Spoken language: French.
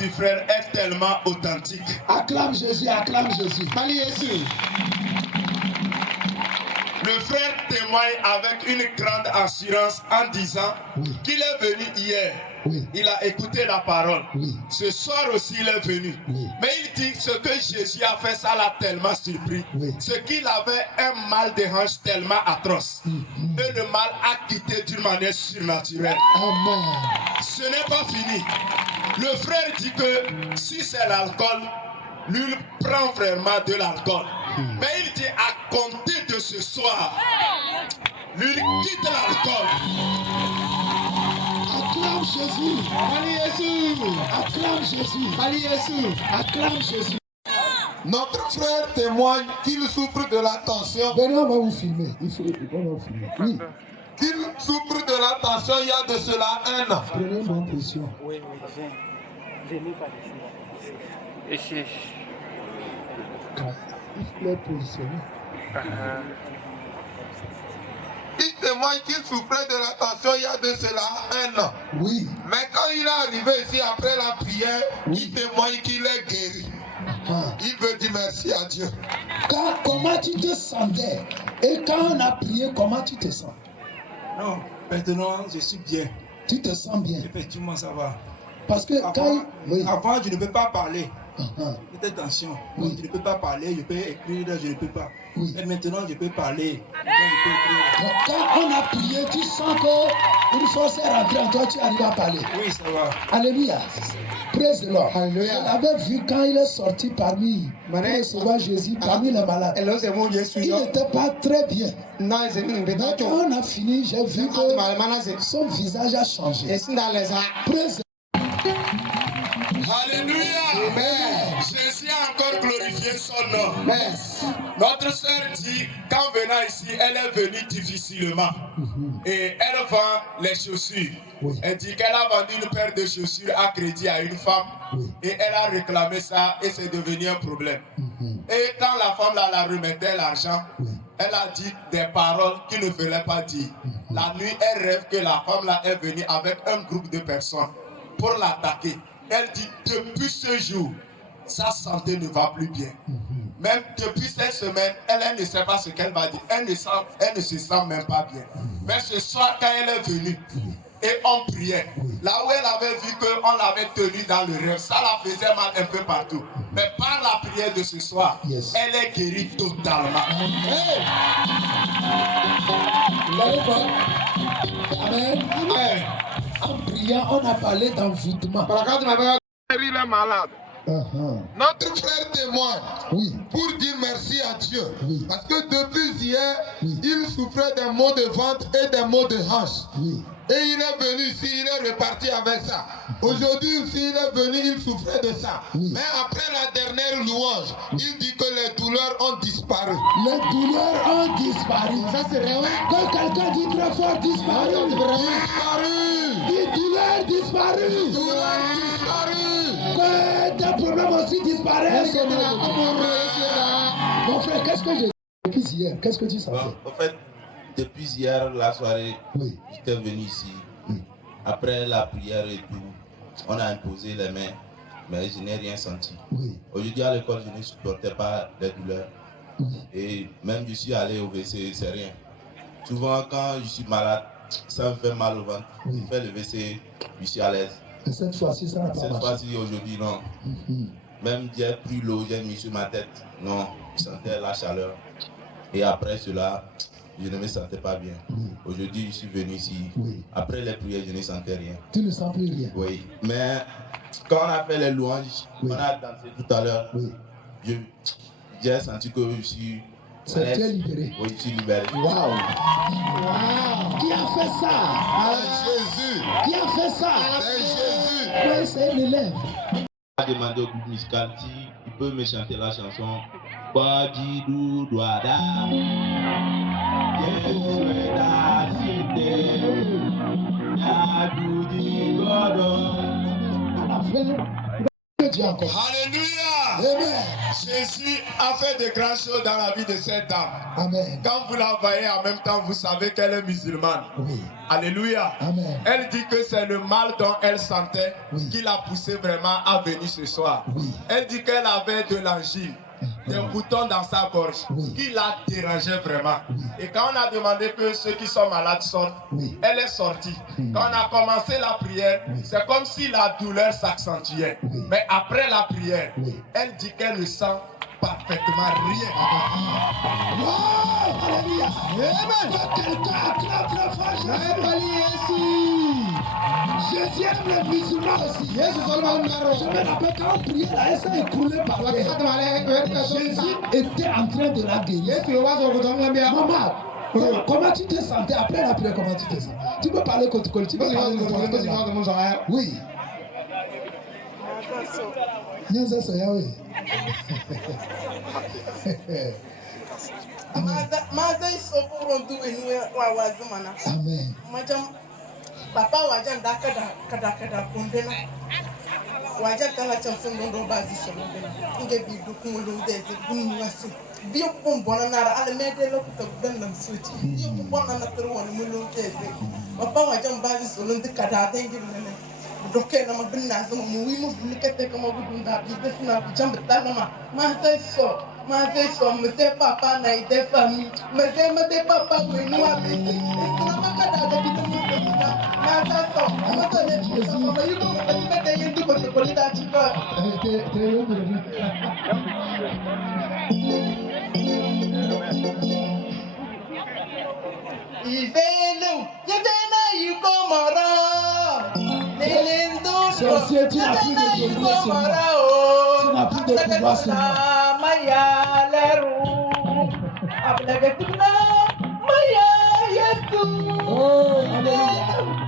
du frère est tellement authentique. Acclame Jésus, acclame Jésus. Le frère témoigne avec une grande assurance en disant qu'il est venu hier. Il a écouté la parole. Ce soir aussi, il est venu. Mais il dit ce que Jésus a fait, ça l'a tellement surpris. Ce qu'il avait un mal de hanche tellement atroce. Et le mal a quitté d'une manière surnaturelle. Amen. Ce n'est pas fini. Le frère dit que si c'est l'alcool, lui il prend vraiment de l'alcool. Mais il dit à compter de ce soir, lui il quitte l'alcool. Acclame Jésus. Acclame Jésus. Acclame Jésus. Notre frère témoigne qu'il souffre de la tension. Benoît va vous filmer. On va vous filmer. Oui. Qu'il souffre de la tension il y a de cela 1 an. Prenez une bonne position. Oui, venez par ici. Il faut être positionné. Il témoigne qu'il souffrait de la tension il y a de cela 1 an. Oui. Mais quand il est arrivé ici après la prière, il témoigne qu'il est guéri. Il veut dire merci à Dieu. Comment tu te sentais? Et quand on a prié, comment tu te sens? Non, maintenant je suis bien. Tu te sens bien? Effectivement, ça va. Parce que Avant, je ne peux pas parler. Faites attention. Donc, je ne peux pas parler, je peux écrire, je ne peux pas. Et maintenant, je peux parler. Donc, quand on a prié, tu sens qu'une force est rentrée en toi, tu arrives à parler. Oui, ça va. Alléluia. Praise the Lord. Alléluia. On avait vu quand il est sorti parmi recevoir Jésus, parmi les malades. Il n'était pas très bien. Mais quand on a fini, j'ai vu que son visage a changé. Praise. Alléluia. Amen. Jésus a encore glorifié son nom. Notre sœur dit, qu'en venant ici, elle est venue difficilement. Et elle vend les chaussures. Elle dit qu'elle a vendu une paire de chaussures à crédit à une femme. Et elle a réclamé ça et c'est devenu un problème. Et quand la femme la remettait l'argent, elle a dit des paroles qu'il ne fallait pas dire. La nuit, elle rêve que la femme là est venue avec un groupe de personnes pour l'attaquer. Elle dit, depuis ce jour, sa santé ne va plus bien. Même depuis cette semaine, elle ne sait pas ce qu'elle va dire. Elle ne se sent même pas bien. Mais ce soir, quand elle est venue, et on priait, là où elle avait vu qu'on l'avait tenue dans le rêve, ça la faisait mal un peu partout. Mais par la prière de ce soir, elle est guérie totalement. Amen. Amen. En priant, on a parlé d'envoûtement. Il est malade. Notre frère témoigne pour dire merci à Dieu. Parce que depuis hier, il souffrait des maux de ventre et des maux de hanche. Et il est venu ici, il est reparti avec ça. Aujourd'hui aussi, il est venu, il souffrait de ça. Mais après la dernière louange, il dit que les douleurs ont disparu. Les douleurs ont disparu. Ça c'est vrai. Quand quelqu'un dit très fort disparu. Les douleurs disparu. Que tes problèmes aussi disparaissent. Mon frère, qu'est-ce que j'ai depuis hier? Qu'est-ce que tu sentais? En fait, depuis hier, la soirée, j'étais venu ici. Après la prière et tout, on a imposé les mains, mais je n'ai rien senti. Aujourd'hui à l'école, je ne supportais pas les douleurs. Et même je suis allé au WC, c'est rien. Souvent, quand je suis malade, ça me fait mal au ventre. Je fais le WC, je suis à l'aise. Et cette fois-ci, ça n'a pas marché. Cette fois-ci, aujourd'hui, non. Même j'ai pris l'eau, j'ai mis sur ma tête. Non, je sentais la chaleur. Et après cela, je ne me sentais pas bien. Aujourd'hui, je suis venu ici. Après les prières, je ne sentais rien. Tu ne sens plus rien? Oui. Mais quand on a fait les louanges, on a dansé tout à l'heure. J'ai senti que je suis... C'est Dieu libéré. Oui, je suis libéré. Waouh! Qui a fait ça? Jésus. Qui a fait ça? C'est Jésus. Oui, c'est une élève. Je vais demander au groupe musical s'il peut me chanter la chanson Badidou Douada. Jésus la cité. Yadoudi Godon. À la fin, Dieu encore. Alléluia. Amen. Jésus a fait de grandes choses dans la vie de cette dame. Amen. Quand vous la voyez en même temps, vous savez qu'elle est musulmane. Oui. Alléluia. Amen. Elle dit que c'est le mal dont elle sentait qui l'a poussée vraiment à venir ce soir. Oui. Elle dit qu'elle avait de l'angile, des boutons dans sa gorge qui la dérangeaient vraiment. Et quand on a demandé que ceux qui sont malades sortent, elle est sortie. Quand on a commencé la prière, c'est comme si la douleur s'accentuait. Mais après la prière, elle dit qu'elle ne sent parfaitement rien. Wow, alléluia. Amen. Quelqu'un acclame très fort Jésus aime les musulmans aussi. Je me rappelle quand on priait là, elle s'est écroulée par terre. Jésus était en train de la guérir. Maman, comment tu te sentais après la prière? Comment tu te sens? Tu peux parler contre tu peux parler contre oui. Amen. Papa wajan da kada kundena wajan kala chanson ndo bazi solondena nge bi du kumulu ndeze bunu wasu bi ko bona nara ala mede lo ko ben nam suti bi ko bona na tro won mulu ndeze papa wajan bazi solonde kada dengi nene doke na mabinna zama mu wi mu nikete ko magudu nda bi defina bi jambe tanama ma te so me te papa na ide famille me te papa me no abisi na kada da bi mu Société n'a plus de pouvoir sur moi. Oh, alléluia.